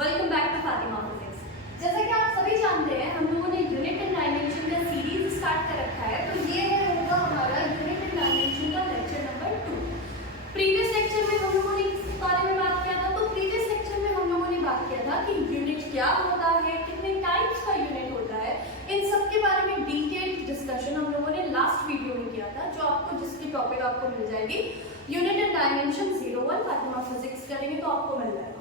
Welcome back to Fatima physics. जैसा कि आप सभी जानते हैं, हम लोगों ने यूनिट एंड डायमेंशन का सीरीज स्टार्ट कर रखा है। तो ये होगा हमारा यूनिट एंड डायमेंशन का लेक्चर नंबर 2। प्रीवियस लेक्चर में हम लोगों ने किस बारे में बात किया था? तो प्रीवियस लेक्चर में हम लोगों ने बात किया था कि यूनिट क्या होता है, कितने टाइप्स का यूनिट होता है, इन सब के बारे में डिटेल्ड डिस्कशन हम लोगों ने लास्ट वीडियो में किया था, जो आपको जिसकी टॉपिक आपको मिल जाएगी unit and dimension 01 Fatima physics करेंगे तो आपको मिल जाएगा।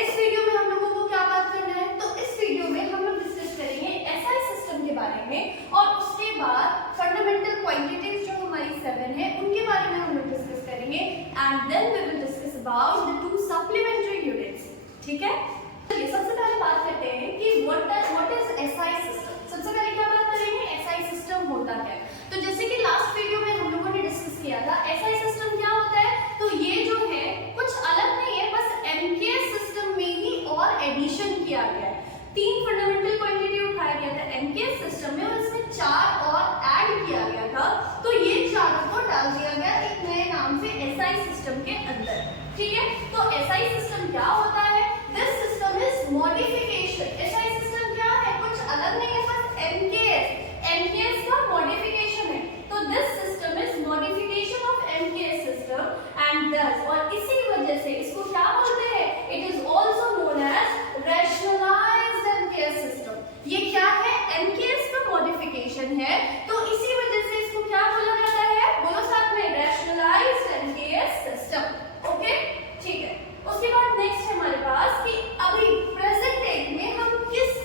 इस वीडियो में हम लोगों को क्या बात करना है? तो इस वीडियो में हम लोग डिस्कस करेंगे एसआई सिस्टम के बारे में, और उसके बाद फंडामेंटल क्वांटिटीज जो हमारी 7 है उनके बारे में हम लोग डिस्कस करेंगे, and then we will discuss about the 2 supplementary units. ठीक है, चलिए सबसे पहले बात करते हैं कि व्हाट इज एसआई सिस्टम। सबसे पहले क्या बात करेंगे? एसआई सिस्टम होता है। तो जैसे कि लास्ट वीडियो में हम लोगों ने डिस्कस किया था, एसआई सिस्टम क्या होता है? तो ये जो है कुछ अलग नहीं है, बस एमकेएस सिस्टम में ही और एडिशन किया गया है। 3 फंडामेंटल क्वांटिटी उठाया गया था एमकेएस सिस्टम में, और इसमें 4 और ऐड किया गया था। तो ये चारों को डाल दिया गया एक नए नाम से एसआई सिस्टम के अंदर। ठीक है, तो एसआई सिस्टम क्या होता है? This system is modification. SI system क्या है? कुछ अलग नहीं है, बस एमकेएस का मॉडिफिकेशन है। तो this system is modification of MKS system, and दस, और इसी वजह से इसको क्या बोलते हैं? It is also known as rationalised MKS system. ये क्या है? एमकेएस का मॉडिफिकेशन है, तो इसी वजह से इसको क्या बोला जाता है? बोलो साथ में, रैशनलाइज्ड एमकेएस सिस्टम। ओके, ठीक है। उसके बाद नेक्स्ट है हमारे पास कि अभी प्रेजेंट डेट में हम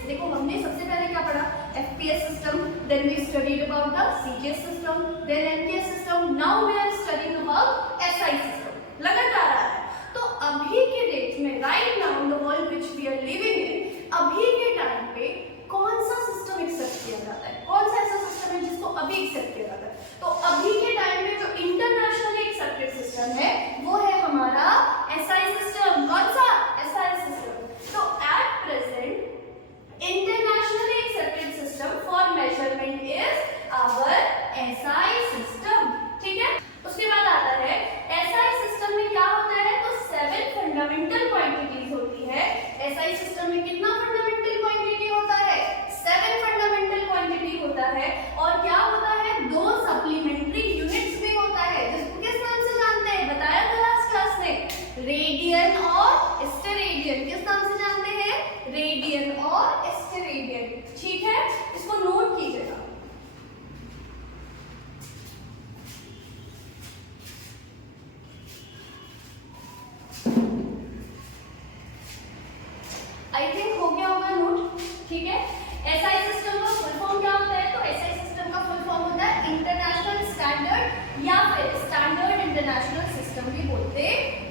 देखो हमने सबसे पहले क्या पढ़ा? FPS system, then we studied about the CGS system, then MKS system, now we are studying about SI system. लगातार आ रहा है। तो अभी के डेट में, right now in the world which we are living in, अभी के टाइम पे कौन सा सिस्टम एक्सेप्ट किया जाता है? कौन सा ऐसा सिस्टम है जिसको अभी एक्सेप्ट किया जाता है? तो अभी के टाइम में जो इंटरनेशनली एक्सेप्टेड सिस्टम है वो है हमारा एसआई सिस्टम। कौन सा? SI system. तो at present internationally accepted system for measurement is our SI system। ठीक है, उसके बाद आता है SI system में क्या होता है? तो 7 फंडामेंटल क्वांटिटीज होती है। SI system में कितना फंडामेंटल क्वांटिटी होता है? 7 फंडामेंटल क्वांटिटी होता है। और क्या होता है? 2 सप्लीमेंट्री यूनिट्स भी होता है, जिसको किस नाम से जानते हैं? बताया था लास्ट क्लास में, रेडियन और स्टेरेडियन। किस नाम से जानते हैं? रेडियन और स्टेरेडियन। ठीक है, इसको नोट कीजिएगा। आई थिंक हो गया होगा नोट। ठीक है, एसआई सिस्टम का फुल फॉर्म क्या होता है? तो एसआई सिस्टम का फुल फॉर्म होता है इंटरनेशनल स्टैंडर्ड, या फिर स्टैंडर्ड इंटरनेशनल सिस्टम भी बोलते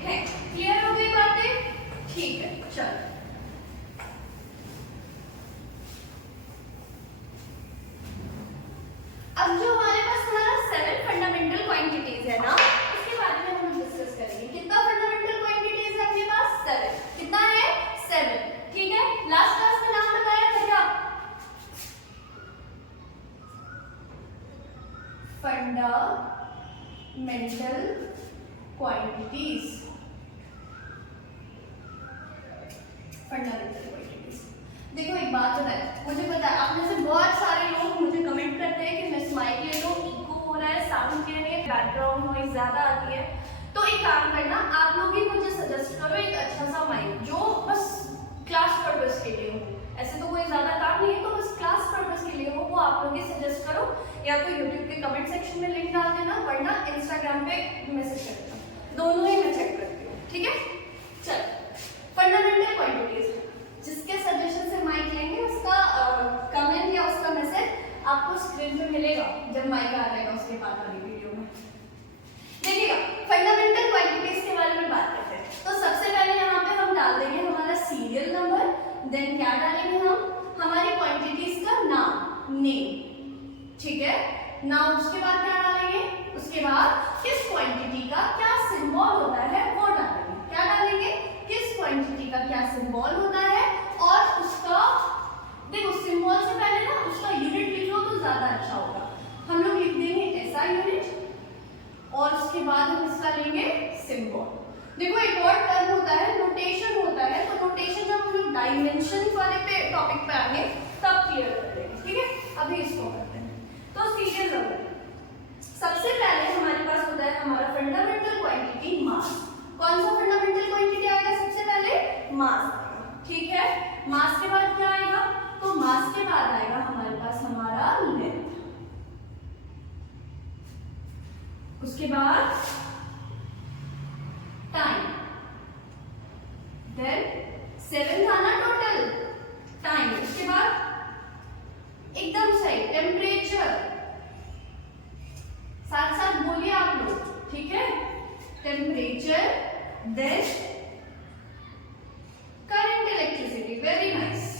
हैं। क्लियर हो गई बातें? ठीक है, चलो। अब जो हमारे पास हमारा 7 फंडामेंटल क्वांटिटीज है ना, इसके बारे में हम डिस्कस करेंगे। कितना फंडामेंटल क्वांटिटीज है अपने पास? 7। कितना है? 7। ठीक है, लास्ट क्लास में नाम बताया था क्या? Fundamental quantities. Fundamental quantities. देखो एक बात बताए, मुझे पता है आप में से बहुत सारे लोग मुझे कमेंट करते हैं कि मिस माइक ले लो, इको हो रहा है, साउंड के लिए बैकग्राउंड नॉइज ज्यादा आती है। तो एक काम करना, आप लोग ही मुझे सजेस्ट करो एक अच्छा सा माइक जो बस क्लास पर्पस के लिए हो। ऐसे तो कोई ज्यादा काम नहीं है, तो बस क्लास पर्पस के लिए हो, वो आप लोग ही सजेस्ट करो, या तो यूट्यूब के कमेंट सेक्शन में लिंक डाल देना, वरना इंस्टाग्राम पे मैसेज कर देना, दोनों ही मैं चेक करती हूँ। ठीक है, चल। फंडामेंटल क्वांटिटीज, जिसके सजेशन से माइक लेंगे उसका कमेंट या उसका मैसेज आपको स्क्रीन पे मिलेगा जब माइक आ जाएगा उसके बाद वाली वीडियो में। देखिएगा, फंडामेंटल क्वांटिटीज के बारे में बात करते हैं। तो सबसे पहले यहाँ पे हम डाल देंगे हमारा सीरियल नंबर, देन क्या डालेंगे हम? हमारी क्वांटिटीज का नाम, नेम। ठीक है, नाउ उसके बाद क्या डालेंगे? उसके बाद किस क्वांटिटी का क्या सिंबल होता है वो डालेंगे। क्या डालेंगे? किस क्वांटिटी का क्या सिंबल होता है, और उसका देखो सिंबल से पहले ना उसका यूनिट लिख लो तो ज्यादा अच्छा होगा। हम लोग लिख देंगे ऐसा यूनिट, और उसके बाद हम इसका लेंगे सिंबल। देखो एक और टर्म होता है नोटेशन होता है, तो नोटेशन जब हम डायमेंशन वाले पे टॉपिक पे आएंगे तब क्लियर कर देंगे, ठीक है। अभी इसको करते हैं। तो सीरियल नंबर सबसे पहले हमारे पास होता है हमारा फंडामेंटल क्वांटिटी मास। कौन सा फंडामेंटल क्वांटिटी आएगा सबसे पहले? मास, ठीक है। मास के बाद क्या आएगा? तो मास के बाद आएगा हमारे पास हमारा लेंथ, उसके बाद टाइम, देन 7 था ना टोटल टाइम, उसके बाद एकदम सही टेम्परेचर, साथ साथ बोलिए आप लोग, ठीक है। Temperature, then current electricity, very nice.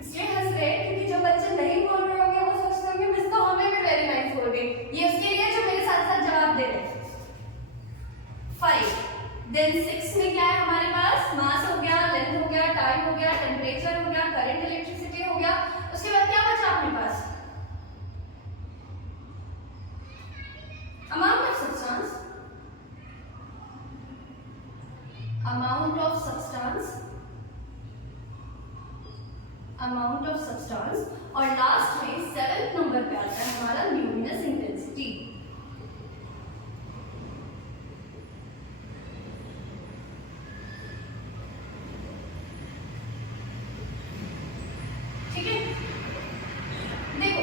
इसलिए हंस रहे हैं क्योंकि जो बच्चे नहीं बोल रहे होंगे वो सोचते होंगे मिस तो हमें भी वेरी नाइस बोल रही, ये उसके लिए जो मेरे साथ साथ जवाब दे रहे हैं। 5 देन 6 में क्या है हमारे पास? मास हो गया, लेंथ हो गया, टाइम हो गया, टेम्परेचर हो गया, करंट इलेक्ट्रिसिटी हो गया, उसके बाद क्या बचा अपने पास? Amount of substance, amount of substance, amount of substance, और लास्ट में 7th नंबर पे आता है हमारा ल्यूमिनस इंटेंसिटी। ठीक है, देखो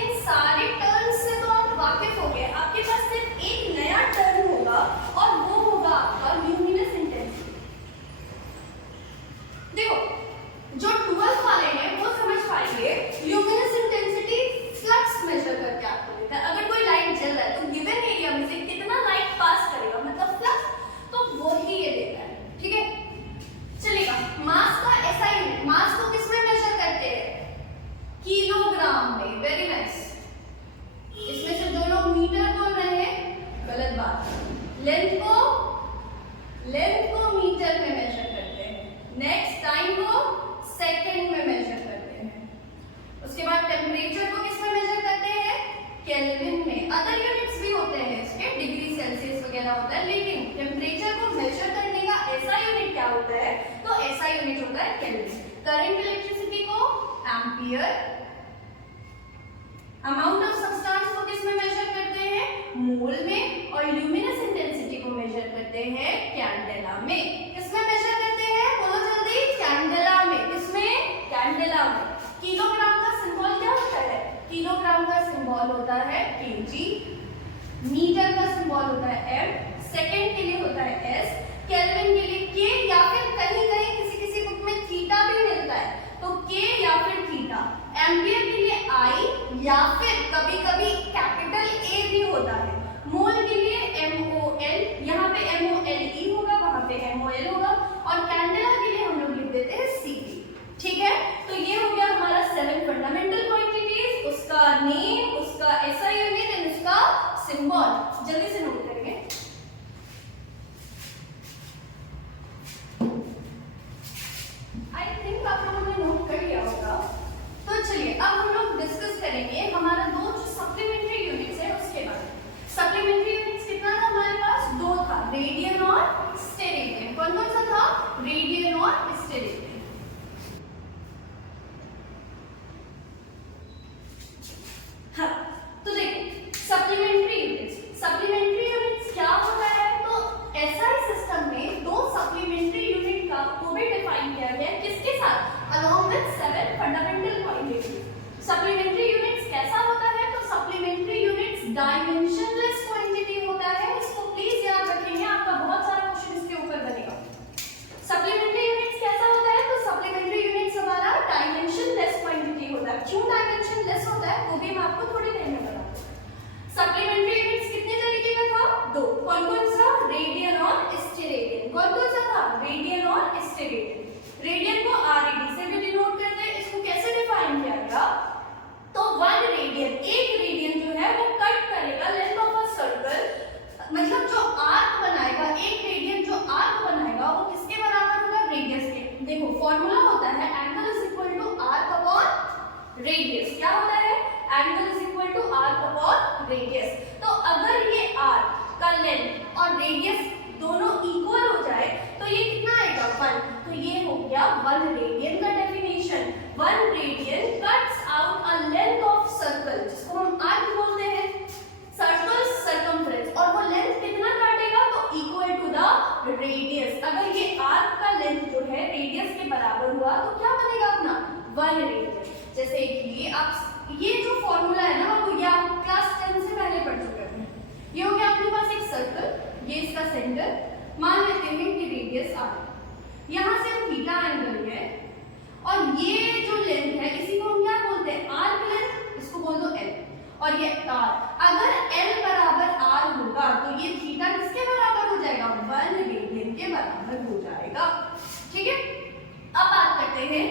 इन सारे टर्म्स से तो आप वाकिफ हो गए। आपके पास सिर्फ एक नया टर्म होगा और वो होगा आपका ल्यूमिनस इंटेंसिटी। देखो जो 12th वाले हैं वो समझ पाएंगे, ल्यूमिनस इंटेंसिटी फ्लक्स मेजर करके आपको देता है। अगर कोई लाइट जल रहा है तो गिवन एरिया में से कितना लाइट पास करेगा, मतलब फ्लक्स, तो वो ही ये देता है, ठीक है। चलेगा, मास का ऐसा ही, मास को किस में मेजर करते हैं? किलोग्राम में, वेरी नाइस। इसमें से जो लोग मीटर बोल रहे हैं गलत बात। लेंथ को मीटर में मेजर करते हैं, नेक्स्ट टाइम को सेकंड में मेजर करते हैं, उसके बाद टेम्परेचर को किस में मेजर करते हैं? केल्विन में। अदर यूनिट्स भी होते हैं इसके, डिग्री सेल्सियस वगैरह होता है, लेकिन टेम्परेचर को मेजर करने का ऐसा यूनिट क्या होता है? तो ऐसा यूनिट होता है केल्विन। करंट इलेक्ट्रिसिटी को एम्पियर, अमाउंट ऑफ सब्सटेंस को किस में मेजर करते हैं? मोल में, और ल्यूमिनस इंटेंसिटी को मेजर करते हैं कैंडेला में। किस में मेजर करते हैं? बोलो जल्दी। कैंडेला में। किसमें? कैंडेला में। किलोग्राम का सिंबल क्या होता है? किलोग्राम का सिंबल होता है केजी, मीटर का सिंबल होता है एम, सेकंड के लिए होता है एस, केल्विन के लिए के, या फिर कहीं कहीं किसी बुक में थीटा भी मिलता है तो के या फिर थीटा, एम्पियर के लिए आई, या फिर कभी कभी कैपिटल ए भी होता है। मोल के लिए MOL, यहाँ पे MOLE होगा, वहां पे MOL होगा, और कैंडेला के लिए हम लोग लिख देते हैं CV, ठीक है। तो ये हो गया हमारा 7 फंडामेंटल क्वांटिटीज, उसका नेम, उसका SI यूनिट एंड उसका सिंबल। जल्दी से नोट करेंगे। आई थिंक आप लोगों ने नोट कर लिया होगा। तो चलिए अब हम लोग डिस्कस करेंगे हमारा 2 जो सप्लीमेंट्री यूनिट्स है उसके बारे में। सप्लीमेंट्री यूनिट्स कितना था हमारे पास? 2 था, रेडियन और स्टेरेडियन। कौन कौन सा था? रेडियन और स्टेरेडियन। हाँ, तो देखो सप्लीमेंट्री यूनिट्स क्या होता है? तो SI सिस्टम में 2 सप्लीमेंट्री यूनिट का को भी डिफाइन किया गया है, किसके साथ? along with 7 fundamental quantities. Supplementary units कैसा होता है? तो सप्लीमेंट्री यूनिट्स डायमेंशनलेस क्वांटिटी होता है। इसको प्लीज याद रखेंगे, आपका बहुत सारा क्वेश्चन इसके ऊपर बनेगा। सप्लीमेंट्री यूनिट्स कैसा होता है? तो सप्लीमेंट्री यूनिट्स हमारा डायमेंशनलेस क्वांटिटी होता है। क्यों डायमेंशनलेस होता है वो भी मैं आपको थोड़ी देर में बताऊंगी। सप्लीमेंट्री यूनिट्स कितने तरीके का था? 2। कौन कौन सा? रेडियन और स्टेरेडियन। कौन कौन सा था? रेडियन और स्टेरेडियन। रेडियन को RAD से भी डिनोट करते हैं। इसको कैसे डिफाइन किया गया? तो 1 रेडियन, एक रेडियन जो है वो कट करेगा लेंथ ऑफ अ सर्कल, मतलब जो आर्क बनाएगा, एक रेडियन जो आर्क बनाएगा वो किसके बराबर होगा? रेडियस के। देखो फॉर्मूला होता है angle is equal to arc upon radius. क्या होता है? Angle is equal to arc upon radius. तो अगर ये आर्क का इसका लेंथ और रेडियस दोनों इक्वल हो जाए तो ये कितना आएगा 1। तो ये हो गया 1 रेडियन का definition. 1 radian cuts out a length of circle, जिसको हम आर्क बोलते हैं, सर्कल सर्कमफ्रेंस, और वो लेंथ कितना काटेगा तो इक्वल टू द रेडियस। अगर ये आर्क का लेंथ जो है रेडियस के बराबर हुआ तो क्या बनेगा अपना 1 रेडियन। जैसे कि आप ये जो फॉर्मूला है ना वो ये आप क्लास 10 से पहले पढ़ चुके हैं। ये हो गया अपने पास एक सर्कल, ये इसका सेंटर, मान लेते हैं कि रेडियस r, यहाँ से थीटा एंगल है और ये जो लेंथ है इसी को हम क्या बोलते हैं आर्क लेंथ, इसको बोल दो l, और ये r। अगर l बराबर r होगा तो ये थीटा किसके बराबर हो जाएगा 1 रेडियन के बराबर हो जाएगा। ठीक है, अब बात करते हैं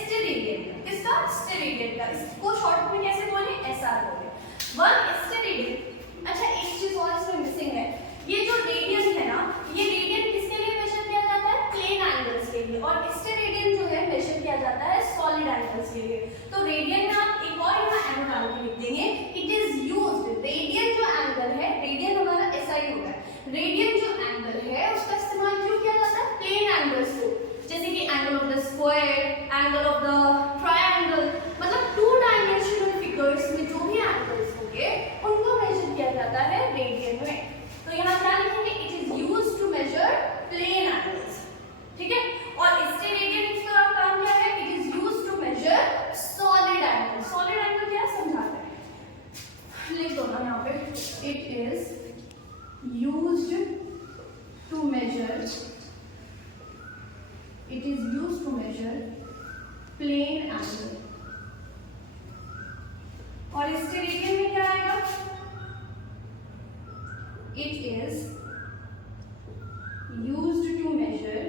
स्टेरेडियन का। किसका स्टेरेडियन का, इसको शॉर्ट में कैसे बोले SR बोले 1 स्टेरेडियन। अच्छा एक चीज और इसमें मिसिंग है, ये जो रेडियन है ना ये रेडियन किसके लिए मेजर किया जाता है प्लेन एंगल्स के लिए, और स्टेरेडियन जो है मेजर किया जाता है सॉलिड एंगल्स के लिए। तो रेडियन में आप एक और यहाँ एंगल डाल के लिख देंगे, इट इज यूज्ड, रेडियन जो एंगल है, रेडियन हमारा SI होता है, रेडियन जो एंगल है उसका इस्तेमाल क्यों किया जाता है प्लेन एंगल्स को, जैसे कि angle of the square, angle of the triangle, मतलब 2 डायमेंशनल फिगर्स में जो भी एंगल्स होंगे उनको मेजर किया जाता है रेडियन में। तो यहाँ क्या लिखेंगे it is used to measure plane angles. ठीक है, और स्टेरेडियन इसका काम क्या है, it is used to measure solid angle. Solid angle क्या समझाते हैं, लिख दो ना यहाँ पे, it is used to measure, it is used to measure plane angle। और स्टेरेडियन में क्या आएगा, it is used to measure,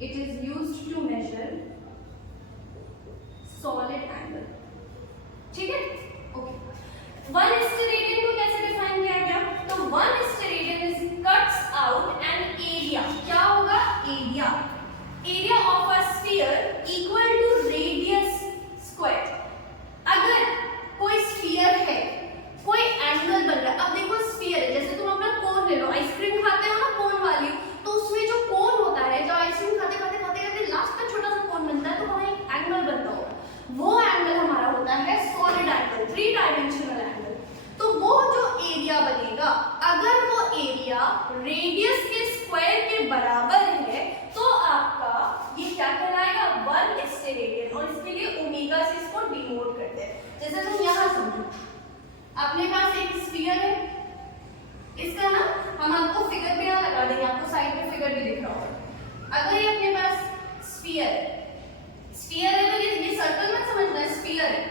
it is used to measure solid angle। ठीक है, ओके। 1 स्टेरेडियन को कैसे डिफाइन किया गया, तो 1 steradian is cuts out an area, क्या होगा area of a sphere equal to radius square. अगर कोई स्फीयर है, कोई एंगल बन रहा है, अब देखो स्फीयर है, जैसे तुम अपना कोन ले लो, आइसक्रीम खाते हो ना कोन वाली, तो उसमें जो कोन होता है, जो आइसक्रीम खाते खाते खाते खाते लास्ट में छोटा सा कोन बनता है तो वहां एक एंगल बनता होगा, वो एंगल हमारा होता है सॉलिड एंगल, 3 डायमेंशनल एंगल। तो वो जो एरिया बनेगा, अगर वो एरिया रेडियस के स्क्वायर के बराबर है तो आपका ये क्या कहलाएगा 1 स्टेरेडियन, और इसके लिए ओमेगा से इसको डिनोट करते हैं। जैसे तुम यहाँ समझो, अपने पास एक स्फीयर है, इसका ना हम आपको फिगर भी यहाँ लगा देंगे, आपको साइड में फिगर भी दिख रहा होगा। अगर ये अपने पास स्फीयर है तो ये सर्कल मत समझना, स्फीयर है,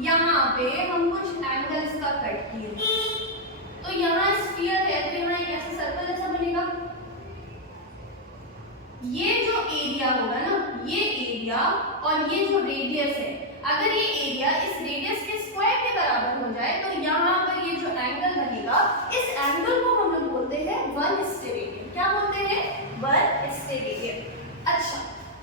यहाँ पे हम कुछ एंगल इसका कट किए, तो यहाँ स्फीयर है तो यहाँ एक ऐसा सर्कल जैसा बनेगा। ये जो एरिया होगा ना, ये एरिया और ये जो रेडियस है, अगर ये एरिया इस रेडियस के स्क्वायर के बराबर हो जाए तो यहाँ पर ये जो एंगल बनेगा, इस एंगल को हम लोग बोलते हैं 1 स्टेरेडियन। क्या बोलते हैं 1 स्टेरेडियन। अच्छा,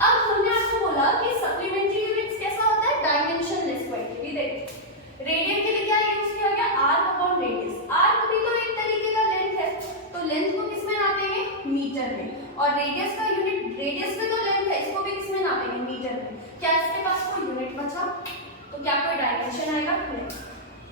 अब हमने आपको बोला कि सप्लीमेंट्री यूनिट्स कैसा होता है डायमेंशनलेस क्वांटिटी। देखो रेडियन के लिए क्या यूज किया गया, आर्क अपॉन रेडियस। आर्क भी तो एक तरीके का लेंथ है, तो लेंथ को किसमें नापेंगे मीटर में, और रेडियस का यूनिट, रेडियस में तो लेंथ है, इसको भी किसमें नापेंगे मीटर में। क्या इसके पास कोई यूनिट बचा, तो क्या कोई डायमेंशन आएगा, नहीं।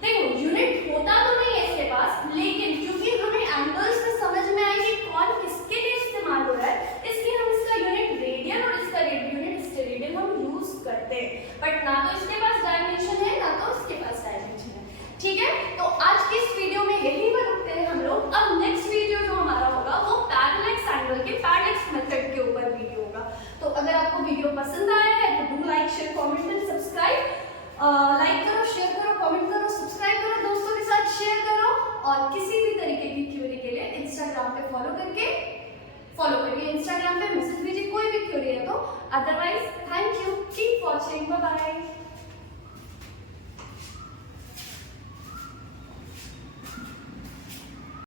देखो यूनिट होता तो नहीं है इसके पास, लेकिन क्योंकि हमें एंगल्स में समझ में आए कि कौन किसके लिए इस्तेमाल हो रहा है, इसलिए हम इसका यूनिट रेडियन और इसका यूनिट स्टेरेडियन हम यूज करते हैं। बट ना तो इसके पास डायमेंशन है ना तो इसके पास डायमेंशन है। ठीक है, तो आज की इस वीडियो में यही पर रुकते हैं हम लोग। अब नेक्स्ट वीडियो जो हमारा होगा वो पैरेलक्स एंगल के पैरेलक्स मेथड के ऊपर वीडियो होगा। तो अगर आपको वीडियो पसंद आया है तो do like, share, comment and subscribe. Like करो, शेयर करो, कमेंट करो, सब्सक्राइब करो, दोस्तों के साथ शेयर करो, और किसी भी तरीके की क्वेरी के लिए इंस्टाग्राम पे फॉलो करिए, इंस्टाग्राम पे मैसेज कीजिए कोई भी क्वेरी है तो। Otherwise thank you, keep watching, bye bye.